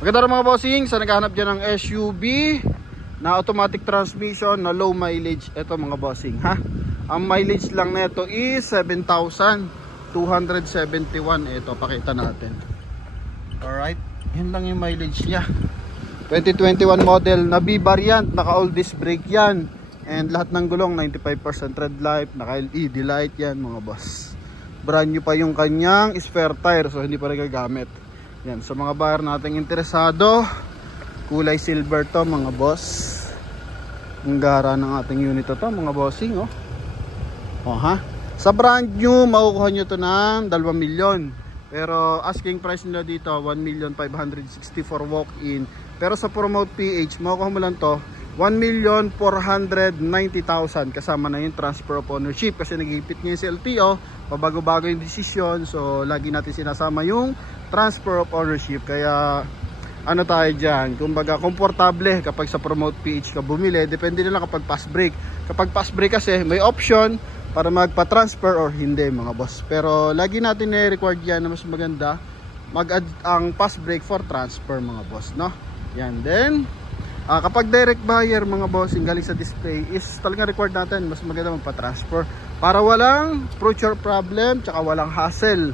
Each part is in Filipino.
Maganda rin mga bossing, sa naghahanap dyan ng SUV na automatic transmission na low mileage. Ito mga bossing ha. Ang mileage lang nito is 7,271. Ito, pakita natin. Alright, yun lang yung mileage niya. 2021 model na B variant, naka all disc brake yan. And lahat ng gulong 95% red light, naka LED light yan mga boss. Brand new pa yung kanyang spare tire, so hindi pa nagagamit. Yan, sa mga buyer nating interesado, kulay silver to mga boss. Ang gara ng ating unit to mga bossing oh. Oh ha. Sa brand new makukuha nyo to ng 2 milyon. Pero asking price nila dito 1,560,000 for walk-in. Pero sa promote PH makukuha mo lang to 1,490,000 kasama na yung transfer of ownership. Kasi nagigipit ngayon si LTO, pabago-bago yung desisyon. So lagi natin sinasama yung transfer of ownership. Kaya ano tayo dyan, kumbaga komportable kapag sa promote PH ka bumili. Depende nila kapag pass break. Kapag pass break kasi may option para magpa-transfer or hindi mga boss. Pero lagi natin i-record yan na mas maganda mag-add ang pass break for transfer mga boss, no? Yan, then kapag direct buyer mga boss yung galing sa display is talagang record natin mas maganda magpa-transfer para walang future problem tsaka walang hassle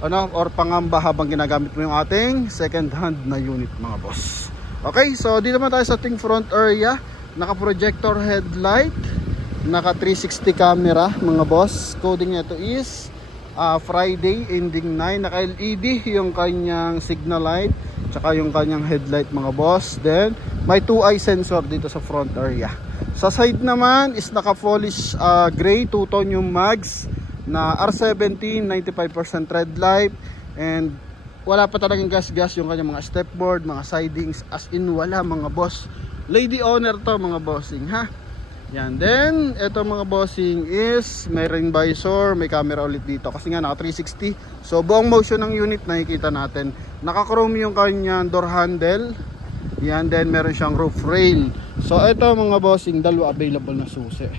ano, or pangamba habang ginagamit mo yung ating second hand na unit mga boss. Okay, so dito naman tayo sa ating front area. Naka projector headlight, naka 360 camera mga boss. Coding nito is Friday ending 9. Naka LED yung kanyang signal light tsaka yung kanyang headlight mga boss. Then may 2-eye sensor dito sa front area. Sa side naman is naka polish gray two-tone yung mags na R17, 95% red light. And wala pa talagang gas-gas yung kanyang mga stepboard, mga sidings, as in wala mga boss. Lady owner to mga bossing ha. Yan, then ito mga bossing is may rain visor, may camera ulit dito kasi nga naka 360. So buong motion ng unit nakikita natin. Naka chrome yung kanyang door handle. Yan, then meron siyang roof rail. So ito mga bossing, dalawa available na susi.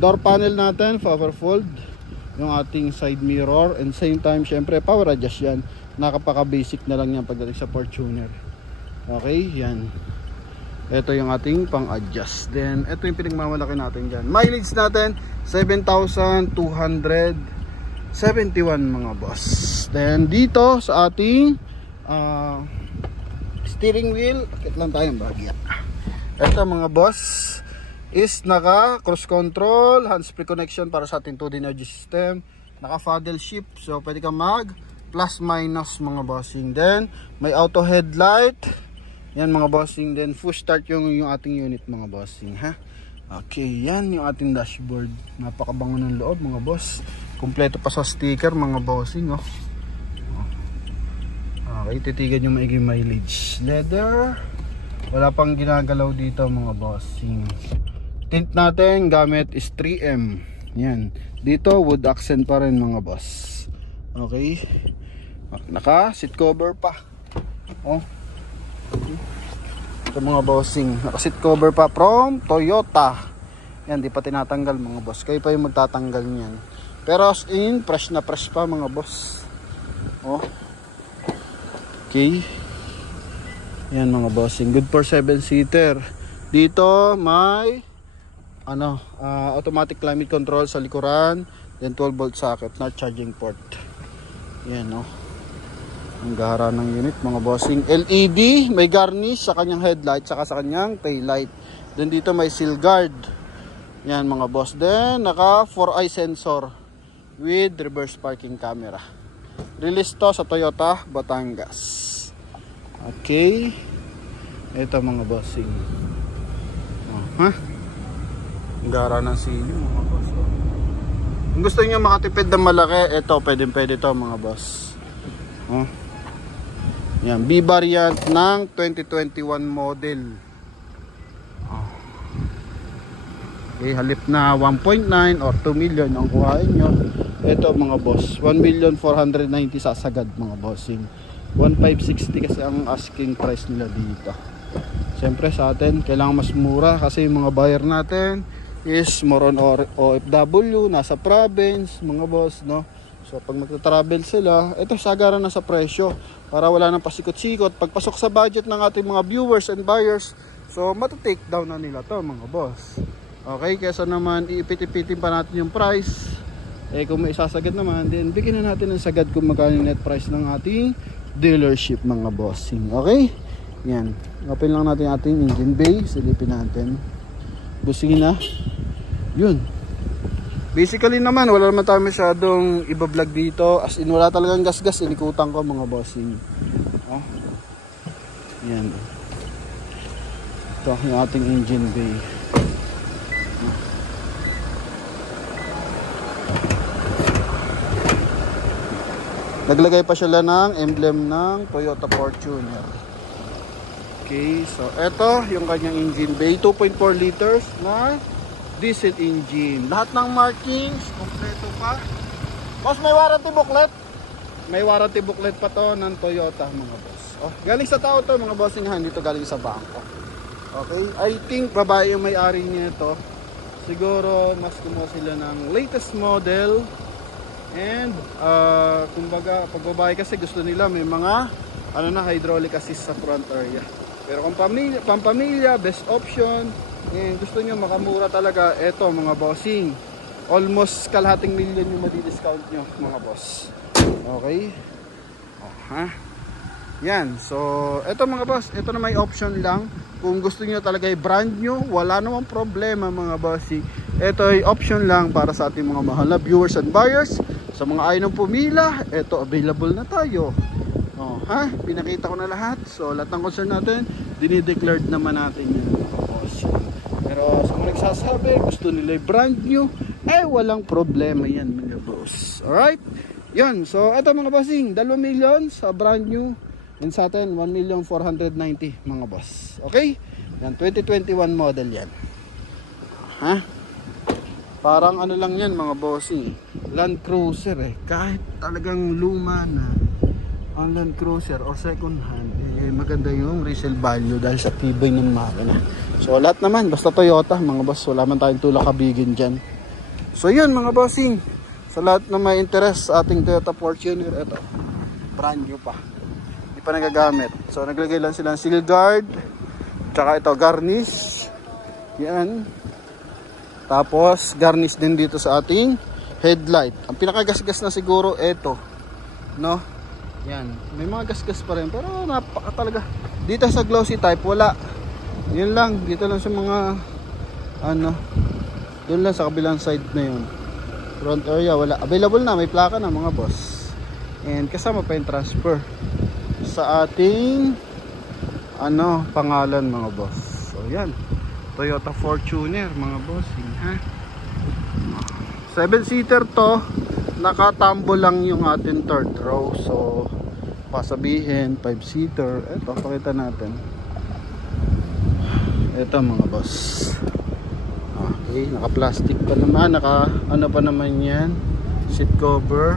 Door panel natin power fold, yung ating side mirror, and same time syempre power adjust yan. Nakapaka basic na lang yan pagdating sa Fortuner. Okay, yan. Ito yung ating pang adjust. Then ito yung pinagmamalaki natin dyan. Mileage natin 7,271 mga boss. Then dito sa ating steering wheel, akit lang tayong bagya. Ito mga boss is naka cruise control, hands free connection para sa ating 2D energy system, naka paddle shift, so pwede ka mag plus minus mga bossing. Then may auto headlight yan mga bossing. Then push start yung ating unit mga bossing ha. Okay, yan yung ating dashboard. Napakabango ng loob mga boss. Kompleto pa sa sticker mga bossing oh. Okay, titigan yung maigi mileage. Leather, wala pang ginagalaw dito mga bossing. Tint natin gamit is 3M. Yan. Dito wood accent pa rin mga boss. Okay. Naka seat cover pa. Oh. Ito mga bossing, naka seat cover pa from Toyota. Yan, di pa tinatanggal mga boss. Kayo pa yung magtatanggal niyan. Pero as in, fresh na fresh pa mga boss. Oh. Okay. Yan mga bossing, good for 7-seater. Dito may automatic climate control sa likuran, then 12-volt socket na charging port. Yan oh. Ang gahara ng unit mga bossing. LED, may garnish sa kanyang headlight saka sa kanyang tail light. Then dito may seal guard. Yan mga boss. Then naka 4-eye sensor with reverse parking camera. Release to sa Toyota Batangas. Okay. Ito mga bossing. Ha? Ang gahara ng silyo mga boss. Kung gusto niyo makatipid ng malaki, ito pwede to mga boss. Oh. Yan, B variant ng 2021 model. Okay, halip na 1.9 or 2 million ang kuhain nyo. Ito mga boss, 1,490,000 sasagad mga bossing. 1,560 kasi ang asking price nila dito. Siyempre sa atin, kailangan mas mura kasi yung mga buyer natin is more on OFW, nasa province, mga boss, no? So pag magta-travel sila, ito sagaran na sa presyo para wala nang pasikot-sikot. Pagpasok sa budget ng ating mga viewers and buyers, so mata-take down na nila to mga boss. Okay, kesa naman iipit-ipitin pa natin yung price. Kung may isasagad naman, then bigyan na natin ng sagad kung magkano yung net price ng ating dealership mga bossing. Okay? Yan. Open lang natin ating engine bay. Silipin natin. Busingin na. Yun. Basically naman, wala naman tayo masyadong iba-vlog dito. As in, wala talagang gas-gas. Inikutan ko mga bossing. Oh. Yan. Ito yung ating engine bay. Naglagay pa sila ng emblem ng Toyota Fortuner. Okay, so eto yung kanyang engine bay. 2.4 liters na diesel engine. Lahat ng markings, kompleto pa. Boss, may warranty booklet? May warranty booklet pa to ng Toyota mga boss. Oh, galing sa tao to mga boss, hindi to galing sa bangko. Okay, I think babae yung may-ari niya ito. Siguro mas kumuha sila ng latest model. And kumbaga pag babae kasi gusto nila may mga hydraulic assist sa front area. Pero kung pampamilya, best option, and gusto nyo makamura talaga, eto mga bossing, almost kalahating milyon yung madi-discount nyo mga boss. Okay? Yan, so eto mga boss, eto na may option lang. Kung gusto nyo talaga brand new, wala namang problema mga bossing. Eto ay option lang para sa ating mga mahal na viewers and buyers. Sa mga ayaw ng pumila, eto available na tayo. Pinakita ko na lahat. So lahat ng concern natin, dinideclared naman natin yun mga boss. Pero sa mga nagsasabi, gusto nila brand new, walang problema yan mga boss. Alright? Yan, so eto mga bossing, 2 million sa brand new. And sa atin, 1,490,000 mga boss. Okay? Yan, 2021 model yan. Parang ano lang yan mga bossing, Land Cruiser Kahit talagang luma na ang Land Cruiser o second hand, maganda yung resale value dahil sa tibay ng makina. So lahat naman, basta Toyota mga boss, wala man tayong tulak kabigin dyan. So yun mga bossing, sa lahat na may interest sa ating Toyota Fortuner, ito, brand new pa, hindi pa nagagamit. So naglagay lang sila ng seal guard, tsaka ito garnish, yan. Tapos garnish din dito sa ating headlight. Ang pinakagasgas na siguro ito, no? Yan, may mga gasgas pa rin pero napaka talaga. Dito sa glossy type wala. Yun lang, dito lang sa mga doon lang sa kabilang side na yun. Front area wala. Available na, may plaka na mga boss. And kasama pa yung transfer sa ating pangalan mga boss. So yan, Toyota Fortuner mga boss, 7-seater to. Nakatambo lang yung ating third row. So pasabihin 5-seater. Ito, pakita natin. Ito mga boss. Okay, naka-plastic pa naman. Pa naman yan. Seat cover.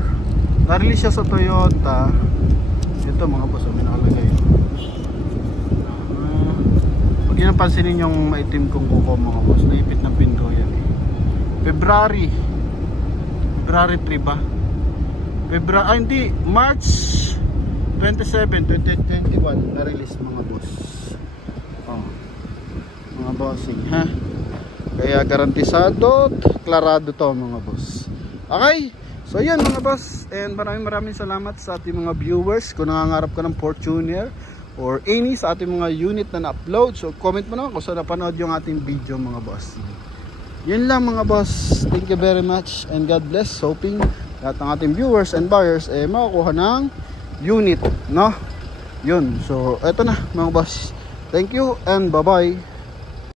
Na-release siya sa Toyota. Ito mga boss, may nakalagay. Huwag nyo napansinin yung maitim kong kuko mga boss. Naipit ng pinto yan. February 3 ba? March 27, 2021 na-release mga boss. Mga bossing kaya garantisado, klarado to mga boss. Okay, so yan mga boss, and maraming salamat sa ating mga viewers. Kung nangangarap ka ng Fortuner or any sa ating mga unit na na-upload, so comment mo naman kung saan napanood yung ating video mga boss. Yun lang mga boss. Thank you very much and God bless. Hoping lahat ng ating viewers and buyers makakuha ng unit, no? Yun. So eto na mga boss. Thank you and bye bye.